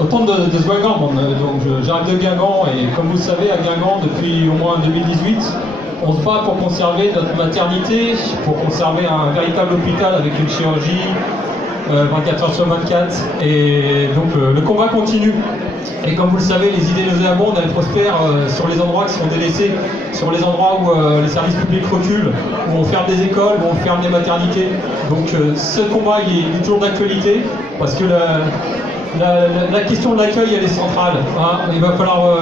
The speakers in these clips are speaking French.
autour de Guingamp. Donc j'arrive de Guingamp et comme vous le savez, à Guingamp, depuis au moins 2018, on se bat pour conserver notre maternité, pour conserver un véritable hôpital avec une chirurgie 24 heures sur 24. Et donc le combat continue. Et comme vous le savez, les idées nauséabondes, elles prospèrent sur les endroits qui sont délaissés, sur les endroits où les services publics reculent, où on ferme des écoles, où on ferme des maternités. Donc ce combat, il est toujours d'actualité, parce que la question de l'accueil, elle est centrale. Hein. Il va falloir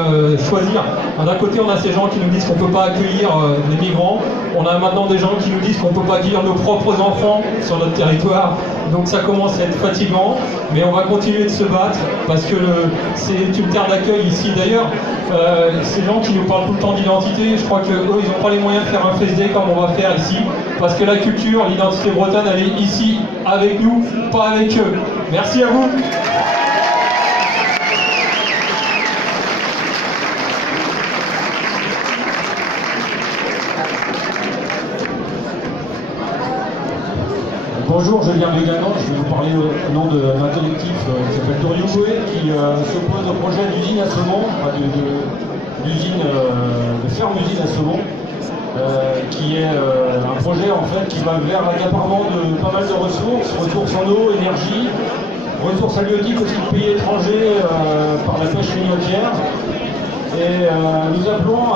choisir. D'un côté, on a ces gens qui nous disent qu'on ne peut pas accueillir les migrants. On a maintenant des gens qui nous disent qu'on ne peut pas accueillir nos propres enfants sur notre territoire. Donc ça commence à être fatigant, mais on va continuer de se battre parce que c'est une terre d'accueil ici. D'ailleurs, ces gens qui nous parlent tout le temps d'identité, je crois qu'eux, ils n'ont pas les moyens de faire un FSD comme on va faire ici, parce que la culture, l'identité bretonne, elle est ici, avec nous, pas avec eux. Merci à vous. Bonjour, je viens de Guingamp, je vais vous parler au nom d'un collectif qui s'appelle Torioué, qui s'oppose au projet d'usine à saumon, de ferme-usine à saumon, qui est un projet en fait qui va vers l'accaparement de pas mal de ressources en eau, énergie, ressources halieutiques aussi de pays étrangers par la pêche minotière. Et nous appelons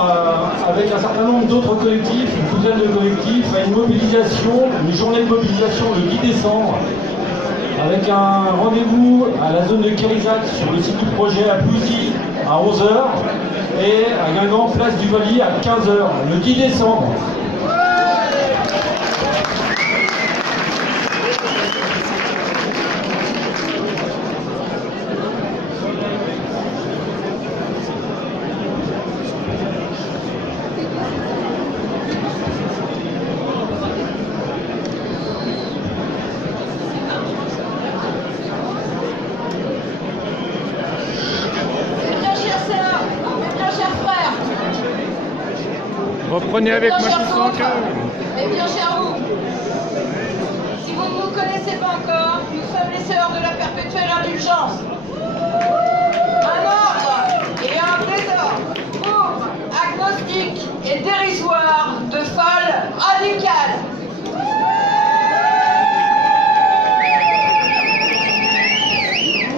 avec un certain nombre d'autres collectifs, une douzaine de collectifs, à une mobilisation, une journée de mobilisation le 10 décembre, avec un rendez-vous à la zone de Kérizac sur le site du projet à Pouzy à 11h et à Guingamp, place du Valier à 15h, le 10 décembre. Reprenez avec moi tout son cœur. Eh bien, cher vous, si vous ne nous connaissez pas encore, nous sommes les sœurs de la perpétuelle indulgence. Un ordre et un désordre, pauvre, agnostique et dérisoire, de folles radicales.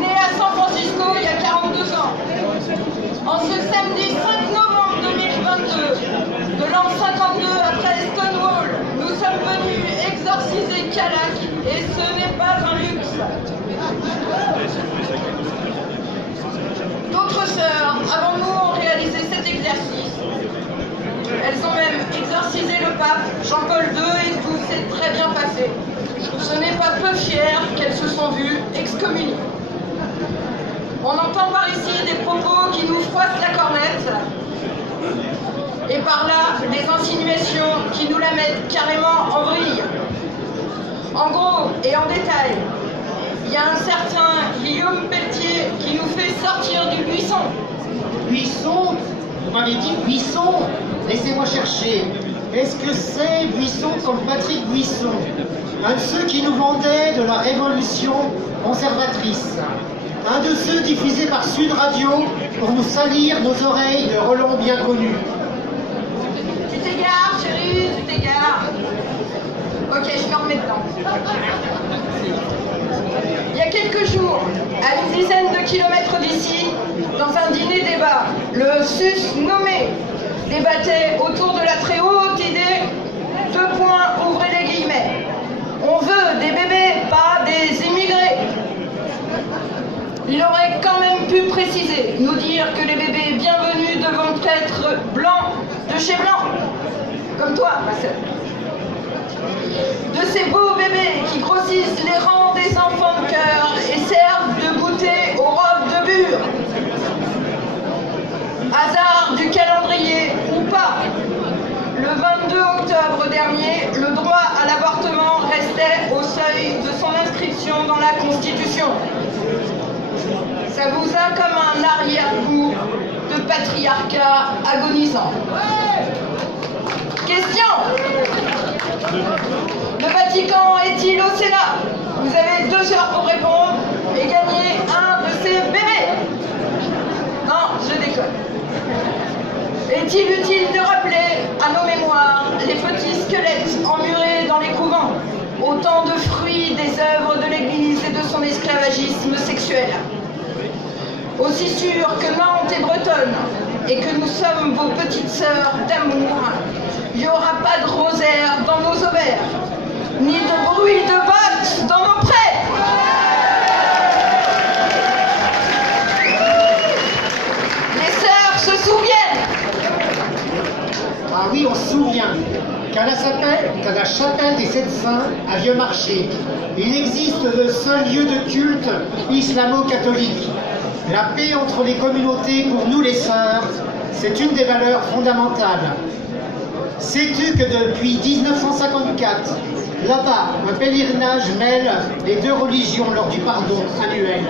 Né à San Francisco il y a 42 ans, en ce samedi 5 novembre 2022, de l'an 52 après Stonewall, nous sommes venus exorciser Calac et ce n'est pas un luxe. D'autres sœurs avant nous ont réalisé cet exercice. Elles ont même exorcisé le pape Jean-Paul II et tout s'est très bien passé. Ce n'est pas peu fier qu'elles se sont vues excommuniées. On entend par ici des propos qui nous froissent la cornette. Et par là, des insinuations qui nous la mettent carrément en vrille. En gros et en détail, il y a un certain Guillaume Pelletier qui nous fait sortir du buisson. Buisson? Vous m'avez dit Buisson? Laissez-moi chercher. Est-ce que c'est Buisson comme Patrick Buisson? Un de ceux qui nous vendait de la révolution conservatrice. Un de ceux diffusés par Sud Radio pour nous salir nos oreilles de Roland bien connu. Tu t'égares, chérie, tu t'égares. Ok, je me remets dedans. Il y a quelques jours, à une dizaine de kilomètres d'ici, dans un dîner-débat, le sus nommé débattait autour de la très haute idée, ouvrez les guillemets. On veut des bébés, pas des immigrés. Il aurait quand même pu préciser, nous dire que les bébés bienvenus devront être blancs de chez blanc, comme toi, ma sœur. De ces beaux bébés qui grossissent les rangs des enfants de cœur et servent de goûter aux robes de bure. Hasard du calendrier ou pas, le 22 octobre dernier, le droit à l'avortement restait au seuil de son inscription dans la Constitution. Ça vous a comme un arrière-goût de patriarcat agonisant. Question. Le Vatican est-il au Sénat? Vous avez 2 heures pour répondre et gagner un de ces bébés. sexuelle. Aussi sûr que Nantes est bretonne et que nous sommes vos petites sœurs d'amour, il n'y aura pas de rosaire dans nos ovaires, ni de bruit de bottes dans nos prés. Les sœurs se souviennent. Ah oui, on se souvient qu'à la chapelle des Sept Saints, à Vieux-Marché, il existe le seul lieu de culte islamo-catholique. La paix entre les communautés, pour nous les sœurs, c'est une des valeurs fondamentales. Sais-tu que depuis 1954, là-bas, un pèlerinage mêle les deux religions lors du pardon annuel.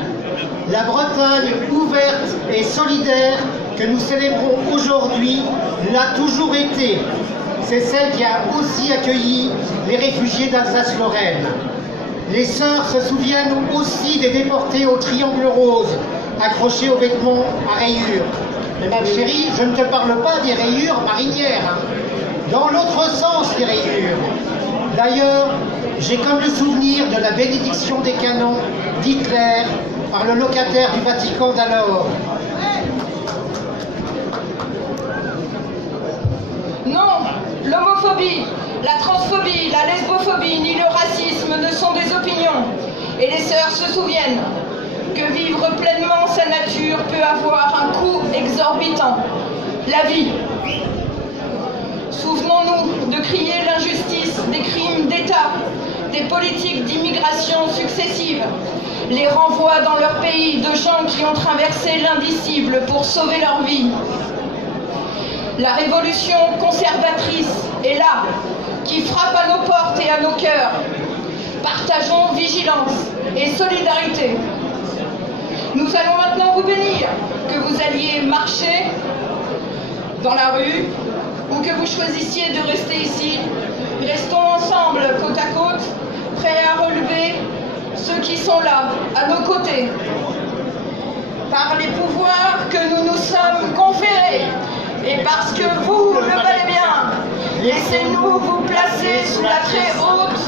La Bretagne ouverte et solidaire que nous célébrons aujourd'hui l'a toujours été. C'est celle qui a aussi accueilli les réfugiés d'Alsace-Lorraine. Les sœurs se souviennent aussi des déportés au triangle rose, accrochés aux vêtements à rayures. Mais ma chérie, je ne te parle pas des rayures marinières, hein. Dans l'autre sens des rayures. D'ailleurs, j'ai comme le souvenir de la bénédiction des canons d'Hitler par le locataire du Vatican d'alors. Non, l'homophobie, la transphobie, la lesbophobie ni le racisme ne sont des opinions. Et les sœurs se souviennent que vivre pleinement sa nature peut avoir un coût exorbitant, la vie. Souvenons-nous de crier l'injustice des crimes d'État, des politiques d'immigration successives, les renvois dans leur pays de gens qui ont traversé l'indicible pour sauver leur vie. La révolution conservatrice est là, qui frappe à nos portes et à nos cœurs. Partageons vigilance et solidarité. Nous allons maintenant vous bénir, que vous alliez marcher dans la rue ou que vous choisissiez de rester ici. Restons ensemble, côte à côte, prêts à relever ceux qui sont là, à nos côtés. Par les pouvoirs que nous nous sommes conférés, et parce que vous le valez bien, laissez-nous vous placer sous la très haute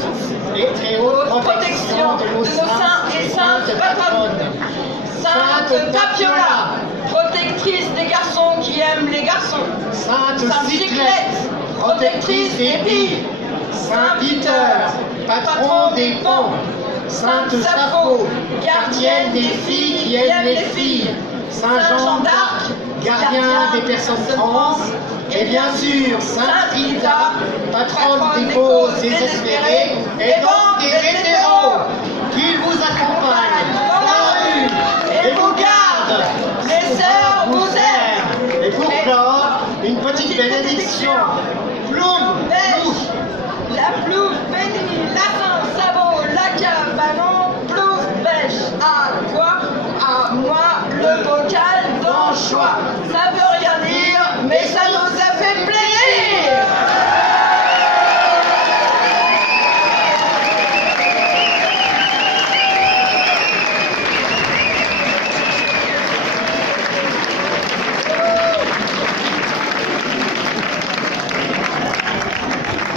protection de nos saints et saintes patronnes. Sainte Tapiola, protectrice des garçons qui aiment les garçons. Sainte Cyclette, protectrice des filles. Saint Peter, patron des ponts. Sainte Sappho, gardienne des filles qui aiment les filles. Saint Jean d'Arc, gardien des personnes trans. Et bien sûr, Sainte Rita, patronne des causes désespérées et donc des vétérans.